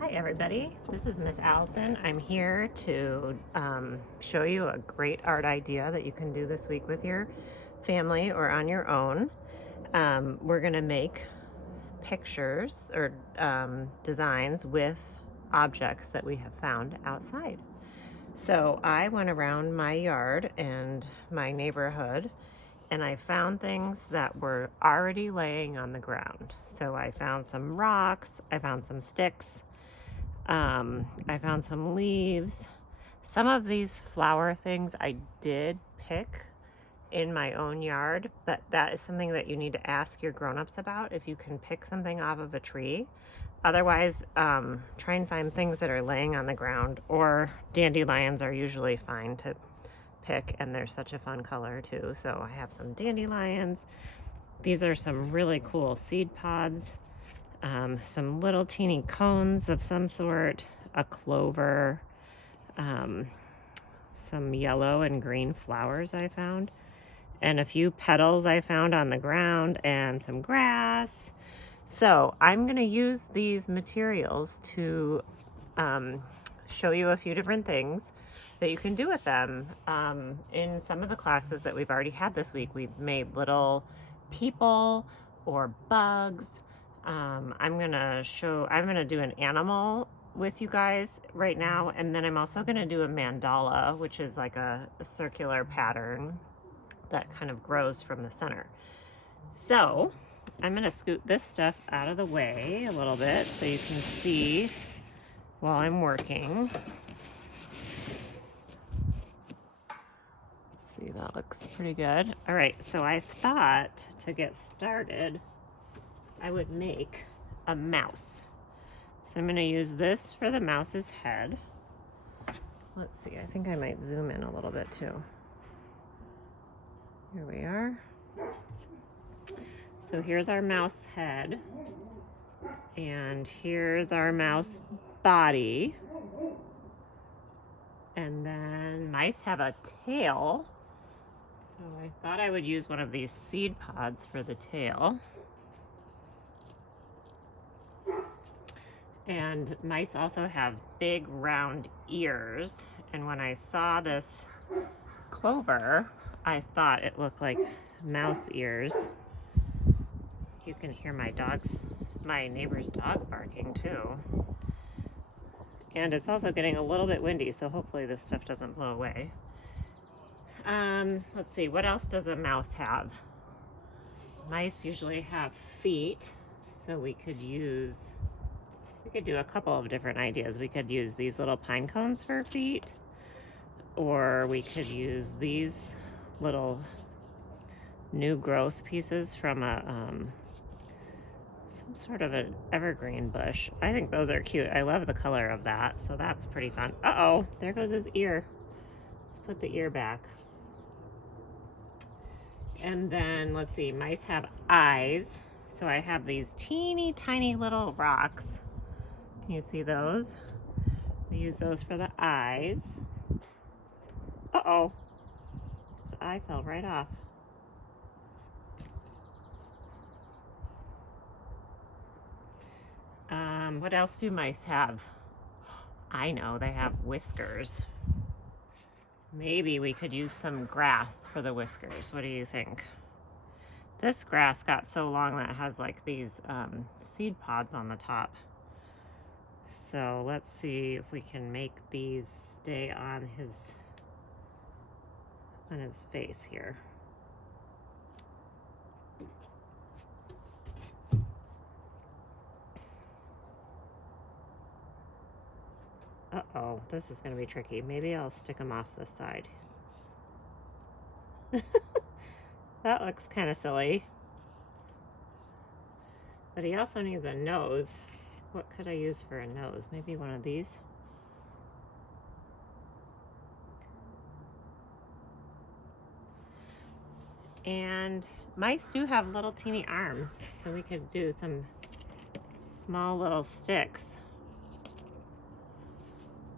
Hi everybody, this is Miss Allison. I'm here to show you a great art idea that you can do this week with your family or on your own. We're going to make pictures or designs with objects that we have found outside. So I went around my yard and my neighborhood and I found things that were already laying on the ground. So I found some rocks, I found some sticks, I found some leaves. Some of these flower things I did pick in my own yard, but that is something that you need to ask your grown-ups about if you can pick something off of a tree. Otherwise, try and find things that are laying on the ground, or dandelions are usually fine to pick, and they're such a fun color too. So I have some dandelions. These are some really cool seed pods. Some little teeny cones of some sort, a clover, some yellow and green flowers I found, and a few petals I found on the ground, and some grass. So I'm going to use these materials to show you a few different things that you can do with them. In some of the classes that we've already had this week, we've made little people or bugs. I'm gonna do an animal with you guys right now, and then I'm also gonna do a mandala, which is like a circular pattern that kind of grows from the center. So I'm gonna scoot this stuff out of the way a little bit so you can see while I'm working. See, that looks pretty good. All right, so I thought to get started I would make a mouse. So I'm going to use this for the mouse's head. Let's see, I think I might zoom in a little bit too. Here we are. So here's our mouse head, and here's our mouse body. And then mice have a tail. So I thought I would use one of these seed pods for the tail. And mice also have big round ears. And when I saw this clover, I thought it looked like mouse ears. You can hear my neighbor's dog barking too. And it's also getting a little bit windy, so hopefully this stuff doesn't blow away. Let's see, what else does a mouse have? Mice usually have feet, so we could do a couple of different ideas. We could use these little pine cones for feet, or we could use these little new growth pieces from some sort of an evergreen bush. I think those are cute. I love the color of that, so that's pretty fun. Uh-oh, there goes his ear. Let's put the ear back. And then, let's see, mice have eyes. So I have these teeny tiny little rocks. Can you see those? We use those for the eyes. Uh-oh, his eye fell right off. What else do mice have? I know, they have whiskers. Maybe we could use some grass for the whiskers. What do you think? This grass got so long that it has like these seed pods on the top. So let's see if we can make these stay on his face here. Uh-oh, this is going to be tricky. Maybe I'll stick them off this side. That looks kind of silly. But he also needs a nose. What could I use for a nose? Maybe one of these? And mice do have little teeny arms, so we could do some small little sticks.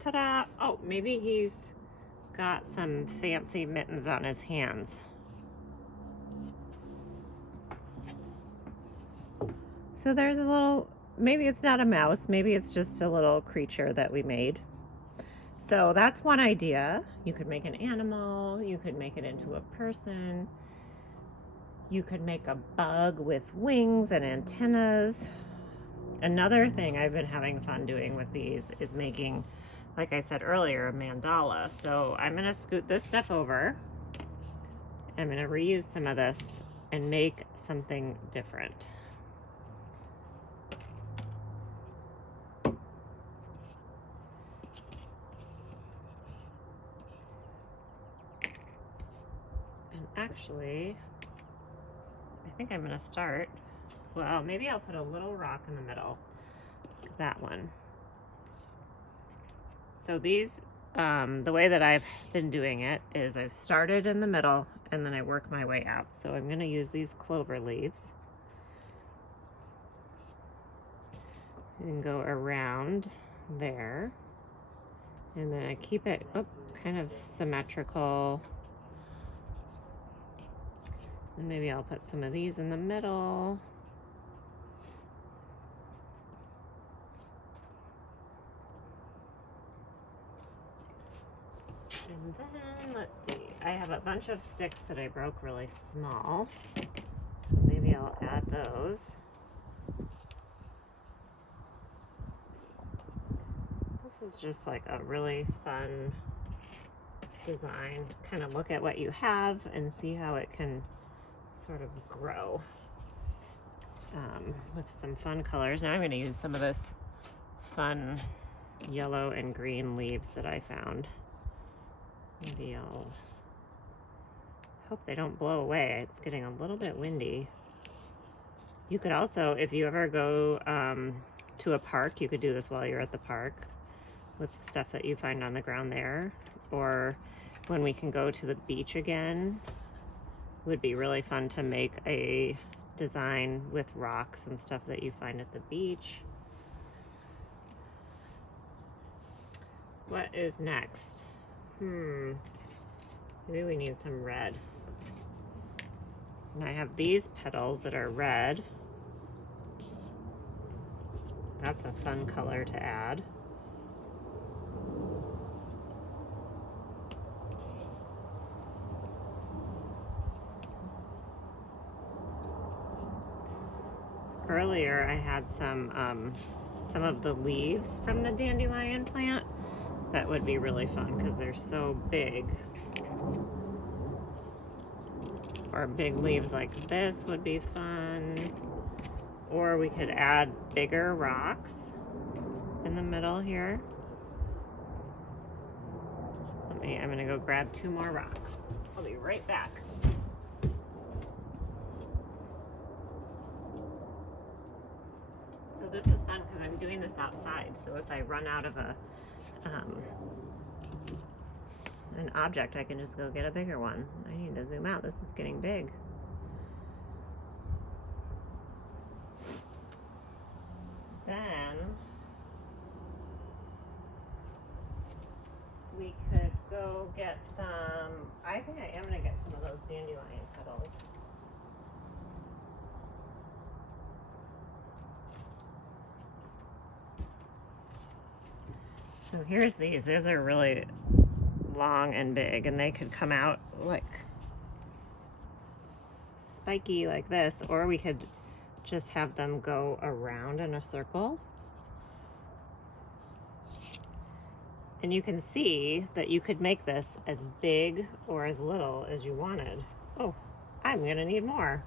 Ta-da! Oh, maybe he's got some fancy mittens on his hands. So there's a little maybe it's not a mouse, maybe it's just a little creature that we made. So that's one idea. You could make an animal, you could make it into a person, you could make a bug with wings and antennas. Another thing I've been having fun doing with these is making, like I said earlier, a mandala. So I'm gonna scoot this stuff over. I'm gonna reuse some of this and make something different. And actually, I think I'm gonna start, well, maybe I'll put a little rock in the middle, that one. So these, the way that I've been doing it is I've started in the middle and then I work my way out. So I'm gonna use these clover leaves and go around there. And then I keep it kind of symmetrical. And maybe I'll put some of these in the middle. And then, let's see, I have a bunch of sticks that I broke really small. So maybe I'll add those. This is just like a really fun design. Kind of look at what you have and see how it can sort of grow with some fun colors. Now I'm going to use some of this fun yellow and green leaves that I found. Maybe I'll hope they don't blow away. It's getting a little bit windy. You could also, if you ever go to a park, you could do this while you're at the park with stuff that you find on the ground there. Or when we can go to the beach again, would be really fun to make a design with rocks and stuff that you find at the beach. What is next? Maybe we need some red. And I have these petals that are red. That's a fun color to add. Earlier I had some of the leaves from the dandelion plant. That would be really fun because they're so big. Or big leaves like this would be fun. Or we could add bigger rocks in the middle here. I'm gonna go grab 2 more rocks. I'll be right back. So this is fun because I'm doing this outside. So if I run out of an object, I can just go get a bigger one. I need to zoom out. This is getting big. Then we could go get some, I think I am going to get some of those dandelion petals. So here's these. Those are really long and big, and they could come out like spiky like this, or we could just have them go around in a circle. And you can see that you could make this as big or as little as you wanted. Oh, I'm gonna need more.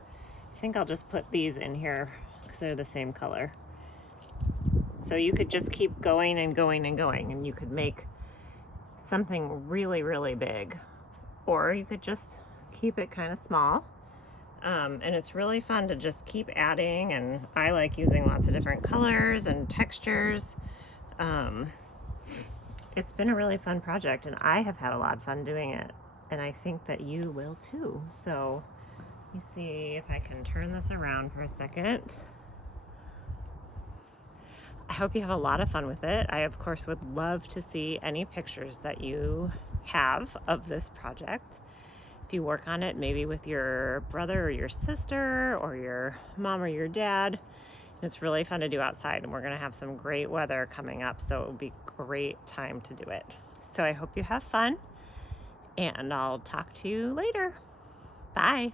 I think I'll just put these in here because they're the same color. So you could just keep going and going and going, and you could make something really, really big. Or you could just keep it kind of small. And it's really fun to just keep adding, and I like using lots of different colors and textures. It's been a really fun project, and I have had a lot of fun doing it, and I think that you will too. So let me see if I can turn this around for a second. I hope you have a lot of fun with it. I, of course, would love to see any pictures that you have of this project. If you work on it, maybe with your brother or your sister or your mom or your dad, It's really fun to do outside, and we're going to have some great weather coming up, so it will be a great time to do it. So I hope you have fun, and I'll talk to you later. Bye.